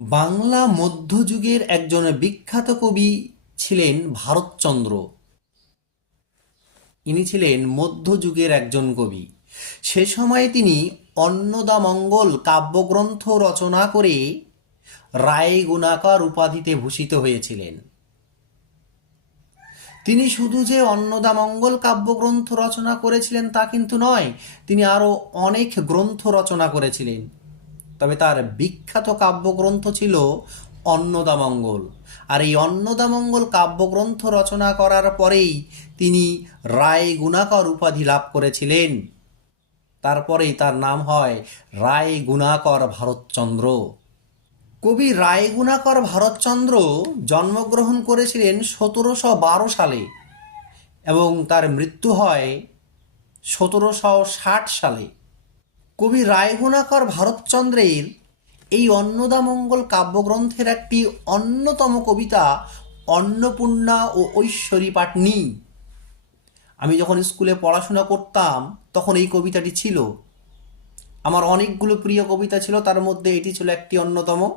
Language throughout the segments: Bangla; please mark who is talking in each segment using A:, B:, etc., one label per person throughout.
A: বাংলা মধ্যযুগের একজন বিখ্যাত কবি ছিলেন ভারতচন্দ্র। ইনি ছিলেন মধ্যযুগের একজন কবি। সে সময়ে তিনি অন্নদামঙ্গল কাব্যগ্রন্থ রচনা করে রায় গুণাকার উপাধিতে ভূষিত হয়েছিলেন। তিনি শুধু যে অন্নদামঙ্গল কাব্যগ্রন্থ রচনা করেছিলেন তা কিন্তু নয়, তিনি আরও অনেক গ্রন্থ রচনা করেছিলেন। তবে তার বিখ্যাত কাব্যগ্রন্থ ছিল অন্নদামঙ্গল। আর এই অন্নদামঙ্গল কাব্যগ্রন্থ রচনা করার পরেই তিনি রায় গুণাকর উপাধি লাভ করেছিলেন। তারপরেই তার নাম হয় রায় গুণাকর ভারতচন্দ্র। কবি রায় গুণাকর ভারতচন্দ্র জন্মগ্রহণ করেছিলেন সতেরোশো বারো সালে এবং তার মৃত্যু হয় সতেরোশো ষাট সালে। কবি রায়গুণাকর ভারতচন্দ্রের এই অন্নদামঙ্গল কাব্যগ্রন্থের একটি অন্যতম কবিতা, অন্নপূর্ণা ও ঐশ্বরী পাটনি। আমি যখন স্কুলে পড়াশোনা করতাম, তখন এই কবিতাটি ছিল। আমার অনেকগুলো প্রিয় কবিতা ছিল, তার মধ্যে এটি ছিল একটি অন্যতম।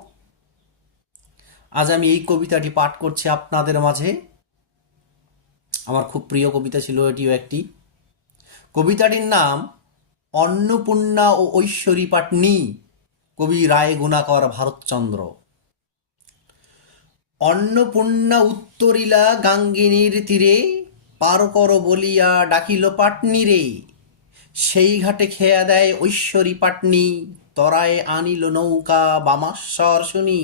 A: আজ আমি এই কবিতাটি পাঠ করছি আপনাদের মাঝে। আমার খুব প্রিয় কবিতা ছিল এটিও একটি। কবিতাটির নাম অন্নপূর্ণা ও ঐশ্বরী পাটনি কবি রায় গুণাকর ভারতচন্দ্র। অন্নপূর্ণা উত্তরিলা গাঙ্গিনীর তীরে পার কর বলিয়া ডাকিল পাটনি রে। সেই ঘাটে খেয়া দেয় ঐশ্বরী পাটনি তরায় আনিল নৌকা বামাশ্বর শুনি।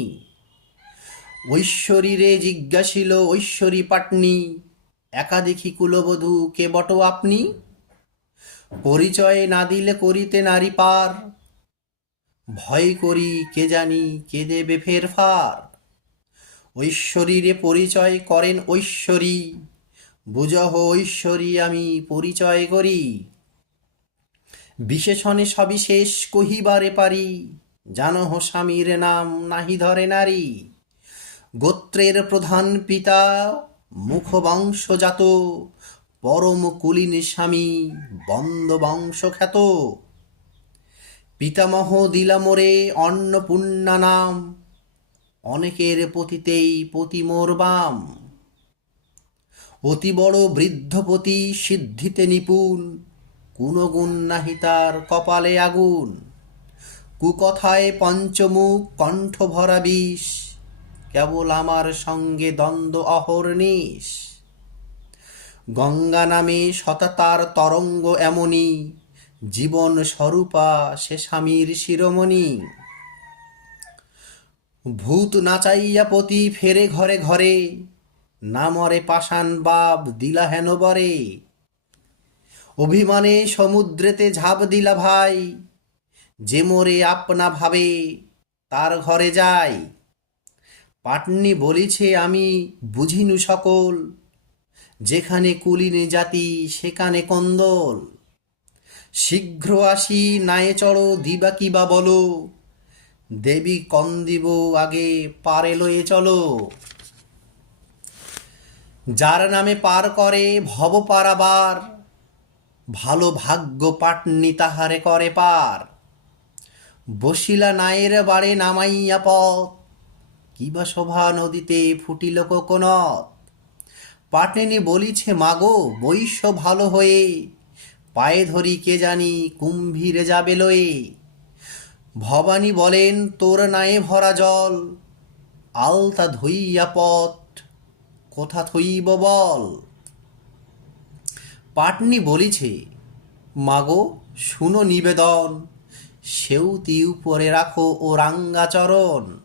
A: ঐশ্বরীরে জিজ্ঞাসিল ঐশ্বরী পাটনি একা দেখি কুলবধূ কে বট আপনি? পরিচয় না দিলে করিতে নারী পার। ভয় করি কে জানি কে দেবে ফের ফার ঐশ্বরীরে পরিচয় করেন ঐশ্বরী। বুঝহ ঐশ্বরী, আমি পরিচয় করি। বিশেষণে সবিশেষ কহিবারে পারি। জানহ স্বামীর নাম, নাহি ধরে নারী। গোত্রের প্রধান পিতা, মুখবংশজাত। পরম কুলীন স্বামী বন্দ বংশ খ্যাত পিতামহ দিলামরে অন্নপূর্ণা নাম, অনেকের পতিতেই পতি মোর বাম। অতি বড় বৃদ্ধপতি সিদ্ধিতে নিপুণ, গুণগুণ নাহি তার কপালে আগুন। কুকথায় পঞ্চমুখ কণ্ঠ ভরা বিষ, কেবল আমার সঙ্গে দ্বন্দ্ব অহর্নিশ। গঙ্গা নামে শতাতার তরঙ্গ এমনি জীবন স্বরূপা সে স্বামীর শিরোমণি। ভূত নাচাইয়া পতি ফেরে ঘরে ঘরে, না মরে পাষাণ বাপ দিলা হেন বরে। অভিমানে সমুদ্রেতে ঝাঁপ দিলা ভাই, যে মোরে আপনা ভাবে, তার ঘরে যাই পাটনি বলিছে, আমি বুঝিনু সকল যেখানে কুলিনে জাতি, সেখানে কন্দল। শীঘ্র আসি, নায়ে চড়ো, দিবা কিবা বলো। দেবী কন্দিব আগে, পারে লয়ে চলো। যার নামে পার করে, ভব পারাবার ভালো ভাগ্য পাটনি তাহারে করে পার। বসিলা নায়ের বাড়ে নামাইয়া পথ। কিবা শোভা নদীতে ফুটিল কোকনদ পাটেনি বলিছে, মাগো, বৈশ্য ভালো হয়ে, পায়ে ধরি কে জানি কুম্ভীরে যাবে লয়ে। ভবানী বলেন, তোর নায়ে ভরা জল, আলতা ধইয়া পথ, কোথা থইব বল? পাটনি বলিছে, মাগো, শুনো নিবেদন, সেউতি উপরে রাখো ও রাঙ্গাচরণ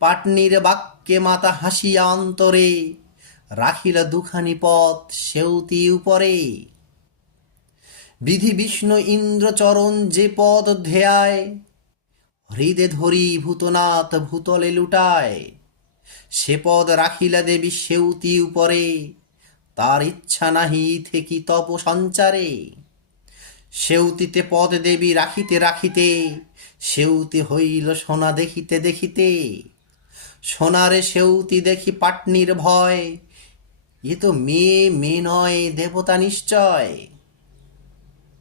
A: পাটনির বাক্যে মাতা হাসিয়া অন্তরে রাখিল দুখানি পথ সেউতি উপরে। বিধি বিষ্ণু ইন্দ্রচরণ যে পদ ধেয়ায়, হৃদে ধরি ভূতনাথ ভূতলে লুটায়। সে পদ রাখিলা দেবী সেউতি উপরে, তার ইচ্ছা নাহি থেকি তপ সঞ্চারে। সেউতিতে পদ দেবী রাখিতে রাখিতে, সেউতি হইল সোনা দেখিতে দেখিতে। সোনারে সেউতি দেখি পাটনির ভয় এ তো মেয়ে মেয়ে নয়, দেবতা নিশ্চয়।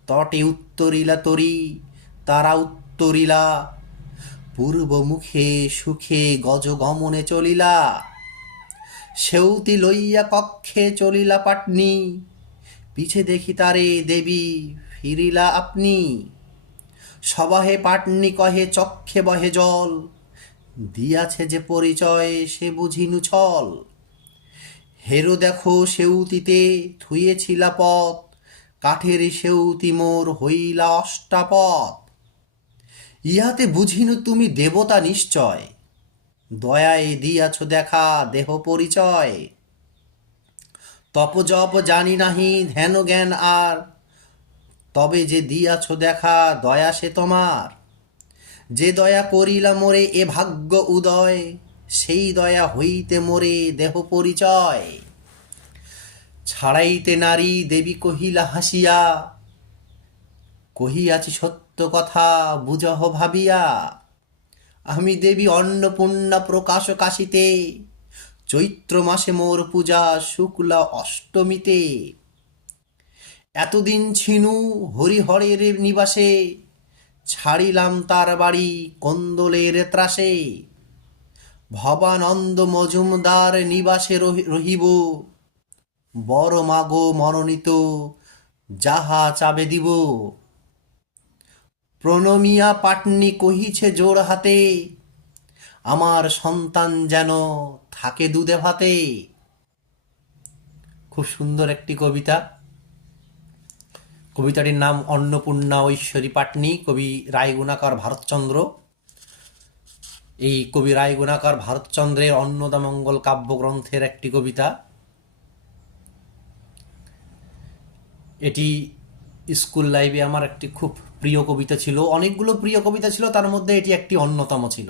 A: তটে উত্তরিলা তরি, তারা উত্তরিলা। পূর্ব মুখে সুখে গজগমনে চলিলা। সেউতি লইয়া কক্ষে চলিলা পাটনি। পিছে দেখি তারে দেবী, ফিরিলা আপনি। সবাহে পাটনি কহে, চক্ষে বহে জল। দিয়াছে যে পরিচয়, সে বুঝিনু ছল। হেরো দেখো সেউতিতে থুয়েছিলা পথ, কাঠের সেউতি মোর হইলা অষ্টাপথ ইহাতে বুঝিনু তুমি দেবতা নিশ্চয়, দয়ায় দিয়াছ দেখা দেহ পরিচয়। তপজপ জানি নাহি ধ্যান জ্ঞান আর, তবে যে দিয়াছ দেখা দয়া সে তোমার। যে দয়া করিলা মোরে এ ভাগ্য উদয় সেই দয়া হইতে মোরে দেহ পরিচয়। ছাড়াইতে নারী দেবী কহিলা হাসিয়া, কহিয়াছি সত্য কথা বুঝহ ভাবিয়া, আমি দেবী অন্নপূর্ণা প্রকাশ কাশিতে, চৈত্র মাসে মোর পূজা শুক্লা অষ্টমীতে। এতদিন ছিনু হরিহরের নিবাসে, ছাড়িলাম তার বাড়ি কন্দলের ত্রাসে। ভবানন্দ মজুমদার নিবাসে রহি- রহিব। বড় মাগো মনোনীত, যাহা চাবে দিব। প্রণমিয়া পাটনি কহিছে জোর হাতে, আমার সন্তান যেন থাকে দুধে ভাতে। খুব সুন্দর একটি কবিতা। কবিতাটির নাম অন্নপূর্ণা ঐশ্বরী পাটনি, কবি রায়গুণাকর ভারতচন্দ্র। এই কবি রায় গুণাকর ভারতচন্দ্রের অন্নদামঙ্গল কাব্যগ্রন্থের একটি কবিতা। এটি স্কুল লাইফে আমার একটি খুব প্রিয় কবিতা ছিল। অনেকগুলো প্রিয় কবিতা ছিল, তার মধ্যে এটি একটি অন্যতম ছিল।